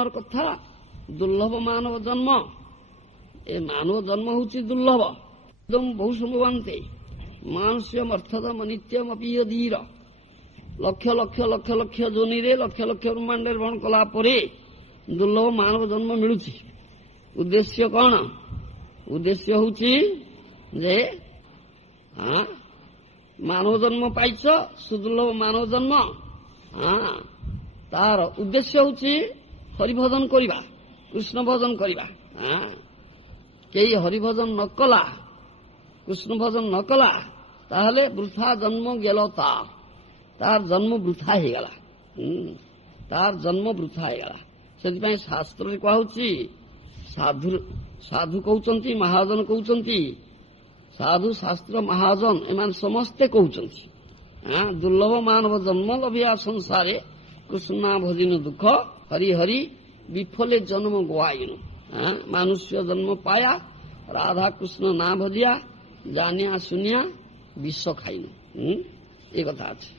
ଜୀବନର କଥା ଦୁର୍ଲଭ ମାନବ ଜନ୍ମ। ଏ ମାନବ ଜନ୍ମ ହେଉଛି ଦୁର୍ଲଭ। ବହୁ ସମ୍ଭବାନ୍ତେ ମାନସ୍ୟମ ଅର୍ଥଦମ ନିତ୍ୟମ ପିୟଧୀର। ଲକ୍ଷ ଲକ୍ଷ ଲକ୍ଷ ଲକ୍ଷ ଯୋନିରେ ଲକ୍ଷ ଲକ୍ଷ ବ୍ରହ୍ମାଣ୍ଡରେ ଭ୍ରମଣ କଲା ପରେ ଦୁର୍ଲଭ ମାନବ ଜନ୍ମ ମିଳୁଛି। ଉଦ୍ଦେଶ୍ୟ କଣ? ଉଦ୍ଦେଶ୍ୟ ହେଉଛି ଯେ ମାନବ ଜନ୍ମ ପାଇଛ, ସୁଦୁର୍ଲଭ ମାନବ ଜନ୍ମ। ତାର ଉଦ୍ଦେଶ୍ୟ ହେଉଛି ହରିଭଜନ କରିବା, କୃଷ୍ଣ ଭଜନ କରିବା। କେହି ହରିଭଜନ ନ କଲା, କୃଷ୍ଣ ଭଜନ ନ କଲା, ତାହେଲେ ବୃଥା ଜନ୍ମ ଗେଲ ତାର ଜନ୍ମ ବୃଥା ହେଇଗଲା। ତାର ଜନ୍ମ ବୃଥା ହେଇଗଲା। ସେଥିପାଇଁ ଶାସ୍ତ୍ରରେ କୁହାହଉଛି, ସାଧୁ କହୁଛନ୍ତି, ମହାଜନ କହୁଛନ୍ତି, ସାଧୁ ଶାସ୍ତ୍ର ମହାଜନ ଏମାନେ ସମସ୍ତେ କହୁଛନ୍ତି ଦୁର୍ଲଭ ମାନବ ଜନ୍ମ ଲଭିଆ ସଂସାରେ କୃଷ୍ଣ ଭଜିନ ଦୁଃଖ ହରି ହରି ବିଫଲେ ଜନ୍ମ ଗୋଆଇନୁ। ମନୁଷ୍ୟ ଜନ୍ମ ପାୟା ରାଧା କୃଷ୍ଣ ନା ଭଜିଆ ଜାନିଆ ଶୁନିଆ ବିଷ ଖାଇନୁ। ଏ କଥା ଅଛି।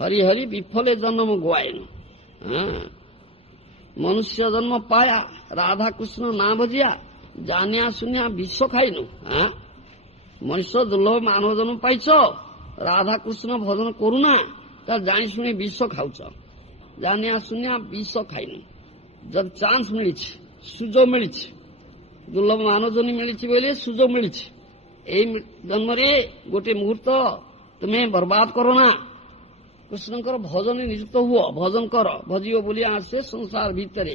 ହରି ହରି ବିଫଲେ ଜନ୍ମ ଗୋଆଇନୁ। ମନୁଷ୍ୟ ଜନ୍ମ ପାୟା ରାଧା କୃଷ୍ଣ ନା ଭଜିଆ ଜାନିଆ ଶୁନିଆ ବିଷ ଖାଇନୁ। ମଣିଷ ଦୁର୍ଲଭ ମାନବ ଜନ୍ମ ପାଇଛ, ରାଧାକୃଷ୍ଣ ଭଜନ କରୁନା, ତା ଜାଣି ଶୁଣି ବିଷ ଖାଉଛ। ଜାନିଆ ଶୁନିଆ ବିଷ ଖାଇନୁ। ଯଦି ଚାନ୍ସ ମିଳିଛି, ସୁଯୋଗ ମିଳିଛି, ଦୁର୍ଲଭ ମାନବ ଜନ୍ମ ମିଳିଛି ବୋଇଲେ ସୁଯୋଗ ମିଳିଛି, ଏଇ ଜନ୍ମରେ ଗୋଟେ ମୁହୂର୍ତ୍ତ ତୁମେ ବର୍ବାଦ କର ନା। କୃଷ୍ଣଙ୍କର ଭଜନ ନିଯୁକ୍ତ ହୁଅ, ଭଜନ କର। ଭଜିବ ବୋଲିଆ ଆସେ ସଂସାର ଭିତରେ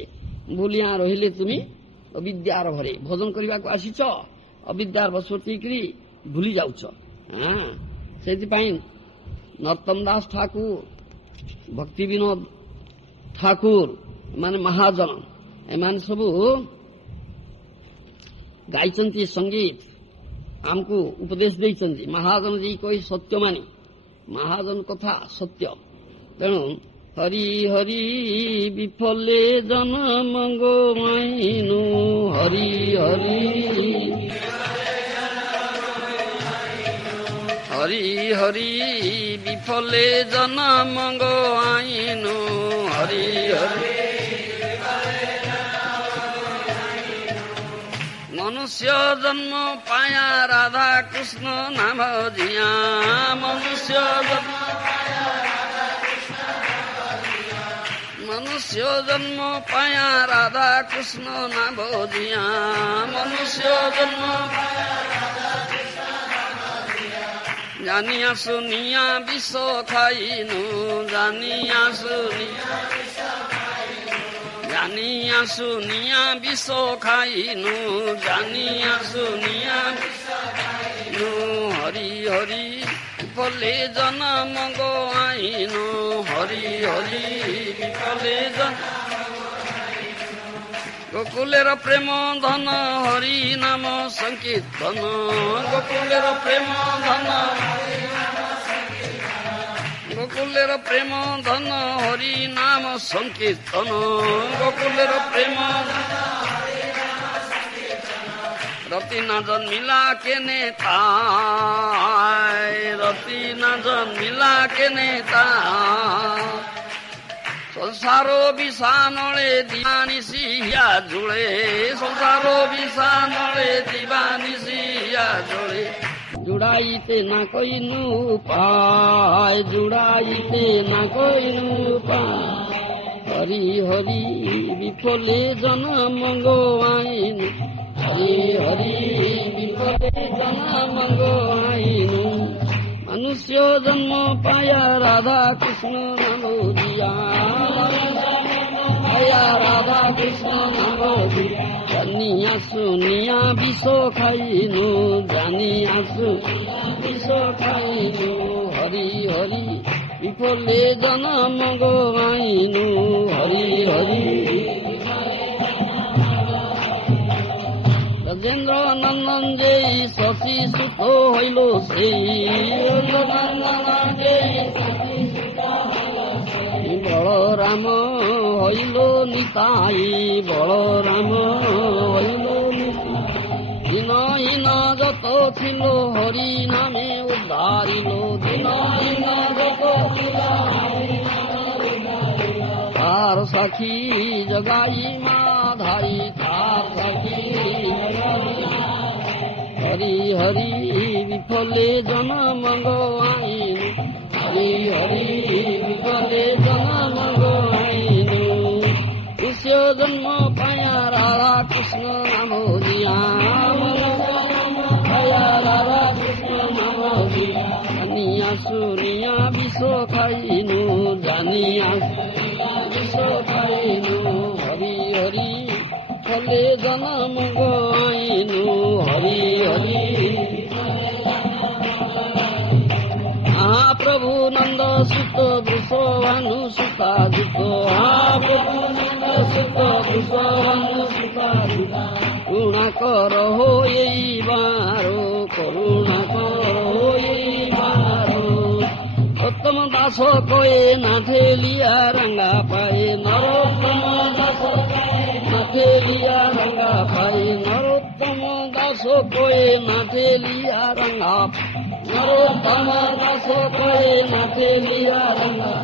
ବୋଲିଆ ରହିଲେ ତୁମେ ଅବିଦ୍ୟାର ଘରେ ଭଜନ କରିବାକୁ ଆସିଛ, ଅବିଦ୍ୟାର ବଶବର୍ତ୍ତୀ କରି ଭୁଲି ଯାଉଛ। ସେଥିପାଇଁ ନରୋତ୍ତମ ଦାସ ଠାକୁର, ଭକ୍ତି ବିନୋଦ ଠାକୁର, ଏମାନେ ମହାଜନ, ଏମାନେ ସବୁ ଗାଇଛନ୍ତି ସଙ୍ଗୀତ, ଆମକୁ ଉପଦେଶ ଦେଇଛନ୍ତି। ମହାଜନ ଦେଇ କହି ସତ୍ୟମାନି, ମହାଜନ କଥା ସତ୍ୟ। ତେଣୁ ହରି ହରି ବିଫଲେ ଜନ୍ମ ଗୋଆଇନୁ, ହରି ହରି ହରି ହରି ବିଫଲେ ଜନ୍ମ ଗୋଆଇନୁ, ହରି ହରି ମନୁଷ୍ୟ ଜନ୍ମ ପାୟା ରାଧା କୃଷ୍ଣ ନାମ ଜିଆ। ମନୁଷ୍ୟ ଜନ୍ମ ପାୟା ରାଧା କୃଷ୍ଣ ନାମ ଜିଆ। ମନୁଷ୍ୟ ଜନ୍ମ ଜାନିଆ ଶୁନିଆ ବିଷ ଖାଇନୁ। ଜାନିଆ ଶୁନିଆ ବିଷ ଖାଇନୁ। ଜାନିଆ ଶୁନିଆ ହରି ହରି ବିଫଲେ ଜନ୍ମ ଗୋଆଇନୁ। ହରି ହରି ବିଫଲେ ଗୋକୁଲେର ପ୍ରେମ ଧନ ହରି ନାମ ସଂକୀର୍ତ୍ତନ। ଗୋକୁଲେର ପ୍ରେମ ଧନ, ଗୋକୁଲେର ପ୍ରେମ ଧନ ହରି ନାମ ସଂକୀର୍ତ୍ତନ। ଗୋକୁଲେର ପ୍ରେମ ରତି ନା ଜନ୍ମିଲା କେନେ ତାଇ। ରତି ନା ଜନ୍ମିଲା କେନେ ତାଇ। ସଂସାର ବିଷାନଳେ ଦିବାନିଶିଆ ଜୁଳେ। ସଂସାର ବିଷାନଳେ ଦିବାନିଶିଆ ଜୁଳେ। जुड़ाईते ना कोई नू पाए। जुड़ाईते ना कोई नू पाए। हरि हरि विफले जन्म गोआइनु। हरि हरि विफले जन्म गोआइनु। मनुष्य जन्म पाया राधा कृष्ण नाम दिया। पाया राधा कृष्ण नाम दिया। জানিয়া শুনিয়া বিষ খাইনু। জানিয়া শুনিয়া বিষ খাইনু। হরি হরি বিফলে জন্ম গোয়াইনু। হরি হরি রাজেন্দ্র নন্দন যেই শশী সুত হইল সেই। বলরাম হইল নিতাই। বলরাম হইল দিনহীন যত ছিল হরি নামে উদ্ধারিল। দিনহীন যত ছিল তার সাক্ষী জগাই মা ধারি তার সাক্ষী হরি হরি বিফলে জনম গো আইন হরি হরি বিফলে জনম গো আইন কৃষ্ণ জন্ম পায়া রাধা কৃষ্ণ নাম দিয়া পায়া রাধা কৃষ্ণ নাম দিয়া জানিয়া শুনিয়া বিষ খাইনু জানিয়া বিষ খাইনু হরি হরি ফলে জনম গো আইনু হরি হরি প্রভু নন্দ সুত বৃষভানু সুতাদিত প্রভু নন্দ সুত বৃষভানু সুতাদিত করুণা কর হইবারো করুণা কর হইবারো উত্তম দাস কয়ে না ঠেলিয়া রঙ্গা পায়ে নরোত্তম দাস না ঠেলিয়া রঙ্গা পায়ে নরোত্তম দাস কয়ে না ঠেলিয়া রঙ্গা নরোত্তম দাস কয়ে না ঠেলিয়া রঙ্গা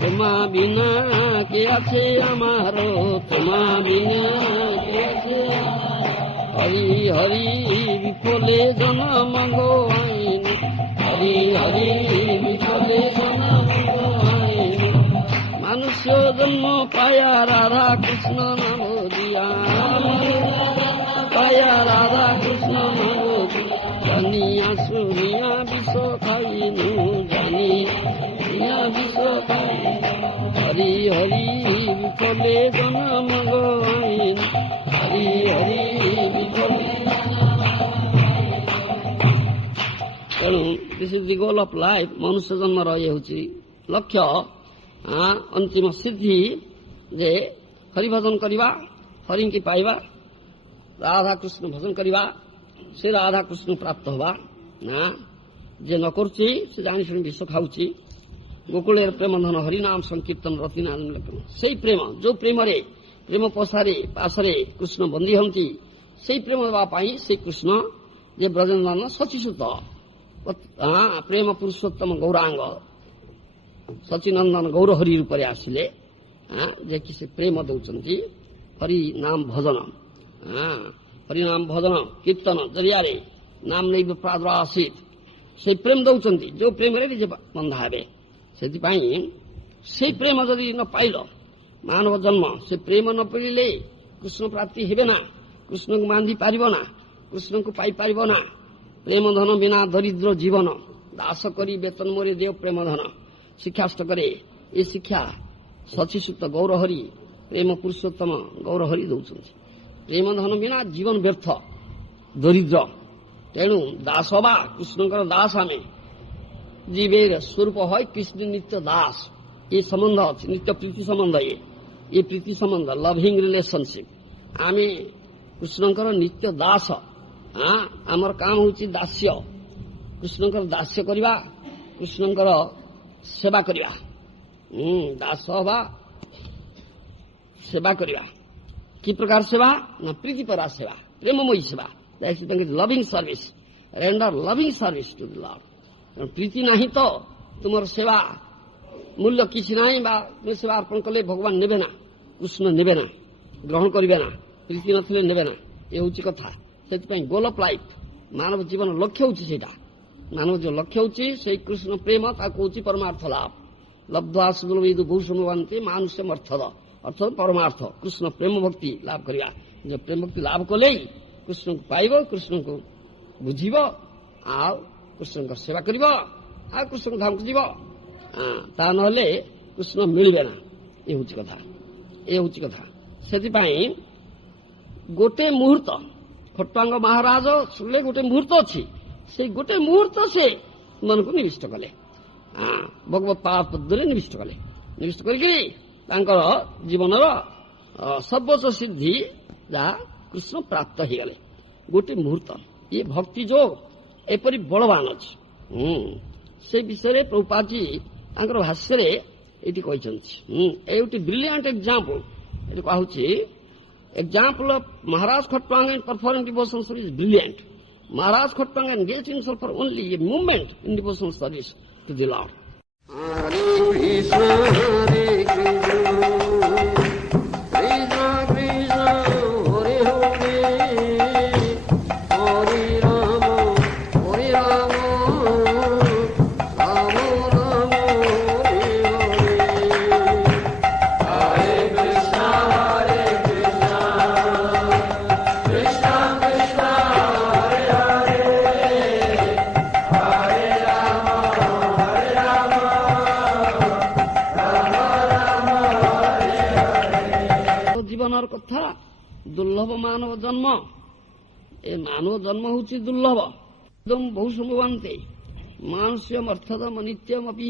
তোমা বিনা কে আছে আমার তোমা বিনা কে আছে হরি হরি বিফলে জনম গো আইন হরি হরি বিফলে জনম গো আইন মানুষ জন্ম পায়া রাধা কৃষ্ণ নাম দিয়া পায়া রাধা কৃষ্ণ নাম জানিয়া শুনিয়া বিষ খাইনু জানিয়া বিষ খাইনু হরি হরি বিফলে জনম গো আইন হরি হরি বিফলে ତେଣୁ this is the goal of life ମନୁଷ୍ୟ ଜନ୍ମର ଇଏ ହେଉଛି ଲକ୍ଷ୍ୟ ଅନ୍ତିମ ସିଦ୍ଧି ଯେ ହରି ଭଜନ କରିବା ହରିଙ୍କି ପାଇବା ରାଧାକୃଷ୍ଣ ଭଜନ କରିବା ସେ ରାଧାକୃଷ୍ଣ ପ୍ରାପ୍ତ ହେବା ନା ଯେ ନ କରୁଛି ସେ ଜାଣି ଶୁଣି ବିଷ ଖାଉଛି ଗୋକୁଳରେ ପ୍ରେମ ଧନ ହରିନାମ ସଂକୀର୍ତ୍ତନ ରତିନାମ ସେଇ ପ୍ରେମ ଯୋଉ ପ୍ରେମରେ ପ୍ରେମ ପାଶରେ କୃଷ୍ଣ ବନ୍ଦୀ ହୁଅନ୍ତି ସେଇ ପ୍ରେମ ଦେବା ପାଇଁ ସେଇ କୃଷ୍ଣ ଯେ ବ୍ରଜେନ୍ଦ୍ର ସଚିସୁତ ପ୍ରେମ ପୁରୁଷୋତ୍ତମ ଗୌରାଙ୍ଗ ସଚିନନ୍ଦନ ଗୌର ହରି ରୂପରେ ଆସିଲେ ଯେ କି ସେ ପ୍ରେମ ଦେଉଛନ୍ତି ହରିନାମ ଭଜନ ହରିନାମ ଭଜନ କୀର୍ତ୍ତନ ଜରିଆରେ ନାମ ନେଇ ପ୍ରାଦୁର ଆସିତ ସେଇ ପ୍ରେମ ଦେଉଛନ୍ତି ଯୋଉ ପ୍ରେମରେ ନିଜେ ବନ୍ଧା ହେବେ ସେଥିପାଇଁ ସେଇ ପ୍ରେମ ଯଦି ନ ପାଇଲ ମାନବ ଜନ୍ମ ସେ ପ୍ରେମ ନ ପାଇଲେ କୃଷ୍ଣ ପ୍ରାପ୍ତି ହେବେ ନା କୃଷ୍ଣଙ୍କୁ ବାନ୍ଧି ପାରିବ ନା କୃଷ୍ଣଙ୍କୁ ପାଇପାରିବ ନା ପ୍ରେମ ଧନ ବିନା ଦରିଦ୍ର ଜୀବନ ଦାସ କରି ବେତନ ମୋରେ ଦେବ ପ୍ରେମ ଧନ ଶିକ୍ଷାଷ୍ଟ କରେ ଏ ଶିକ୍ଷା ସଚିସୁତ ଗୌରହରି ପ୍ରେମ ପୁରୁଷୋତ୍ତମ ଗୌରହରି ଦେଉଛନ୍ତି ପ୍ରେମ ଧନ ବିନା ଜୀବନ ବ୍ୟର୍ଥ ଦରିଦ୍ର ତେଣୁ ଦାସ ବା କୃଷ୍ଣଙ୍କର ଦାସ ଆମେ ଜୀବେର ସ୍ୱରୂପ হয় কৃষ্ণ নিত্য দাস ଏ ସମ୍ବନ୍ଧ ଅଛି ନିତ୍ୟ ପ୍ରୀତି ସମ୍ବନ୍ଧ ଏ ପ୍ରୀତି ସମ୍ବନ୍ଧ ଲଭିଂ ରିଲେସନସିପ ଆମେ କୃଷ୍ଣଙ୍କର ନିତ୍ୟ ଦାସ ଆମର କାମ ହେଉଛି ଦାସ୍ୟ କୃଷ୍ଣଙ୍କର ଦାସ୍ୟ କରିବା କୃଷ୍ଣଙ୍କର ସେବା କରିବା ଦାସ ବା ସେବା କରିବା କି ପ୍ରକାର ସେବା ନା ପ୍ରୀତିପରା ସେବା ପ୍ରେମମୟୀ ସେବା loving service render loving service to the lord ପ୍ରୀତି ନାହିଁ ତ ତୁମର ସେବା ମୂଲ୍ୟ କିଛି ନାହିଁ ବା ତୁମେ ସେବା ଅର୍ପଣ କଲେ ଭଗବାନ ନେବେ ନା କୃଷ୍ଣ ନେବେ ନା ଗ୍ରହଣ କରିବେ ନା ପ୍ରୀତି ନଥିଲେ ନେବେ ନା ଏ ହେଉଛି କଥା ସେଥିପାଇଁ ଗୋଲ୍ ଅଫ୍ ଲାଇଫ୍ ମାନବ ଜୀବନ ଲକ୍ଷ୍ୟ ହେଉଛି ସେଇଟା ମାନବ ଯୋଉ ଲକ୍ଷ୍ୟ ହେଉଛି ସେଇ କୃଷ୍ଣ ପ୍ରେମ ତାକୁ ହେଉଛି ପରମାର୍ଥ ଲାଭ ଲବ୍ଧ୍ୱାସୁ ଭୂଷଣନ୍ତି ମାନୁଷ୍ୟ ଅର୍ଥଦ ଅର୍ଥ ପରମାର୍ଥ କୃଷ୍ଣ ପ୍ରେମ ଭକ୍ତି ଲାଭ କରିବା ଯେ ପ୍ରେମ ଭକ୍ତି ଲାଭ କଲେ କୃଷ୍ଣଙ୍କୁ ପାଇବ କୃଷ୍ଣଙ୍କୁ ବୁଝିବ ଆଉ କୃଷ୍ଣଙ୍କ ସେବା କରିବ ଆଉ କୃଷ୍ଣଙ୍କ ଧାମକୁ ଯିବ ତା ନହେଲେ କୃଷ୍ଣ ମିଳିବେ ନା ଏ ହେଉଛି କଥା ସେଥିପାଇଁ ଗୋଟେ ମୁହୂର୍ତ୍ତ ଖଟ୍ୱାଙ୍ଗ ମହାରାଜ ଶୁଣିଲେ ଗୋଟେ ମୁହୂର୍ତ୍ତ ଅଛି ସେଇ ଗୋଟେ ମୁହୂର୍ତ୍ତ ସେ ମନକୁ ନିବିଷ୍ଟ କଲେ ଭଗବତ ପାଦରେ ନିବିଷ୍ଟ କରିକି ତାଙ୍କର ଜୀବନର ସର୍ବୋଚ୍ଚ ସିଦ୍ଧି ଯାହା କୃଷ୍ଣ ପ୍ରାପ୍ତ ହେଇଗଲେ ଗୋଟେ ମୁହୂର୍ତ୍ତ ଇଏ ଭକ୍ତି ଯୋଗ ଏପରି ବଳବାନ ଅଛି ସେ ବିଷୟରେ ପ୍ରଭୁପାଦଜୀ ତାଙ୍କର ଭାଷ୍ୟରେ ଏଇଠି କହିଛନ୍ତି ଏ ଗୋଟେ ବ୍ରିଲିଆଣ୍ଟ ଏକ୍ସାମ୍ପଲ ଏଠି କହୁଛି example of Maharaj Khatwanga in performing devotional service is brilliant. Maharaj Khatwanga engaged himself for only a moment in devotional service to the Lord. Hare Krishna, Hare Krishna. ଜୀବନର କଥା। ଦୁର୍ଲଭ ମାନବ ଜନ୍ମ, ଏ ମାନବ ଜନ୍ମ ହେଉଛି ଦୁର୍ଲଭ। ବହୁ ସମ୍ଭବାନ୍ତେ ମାନସ୍ୟ ଅର୍ଥଦମ ନିତ୍ୟମପି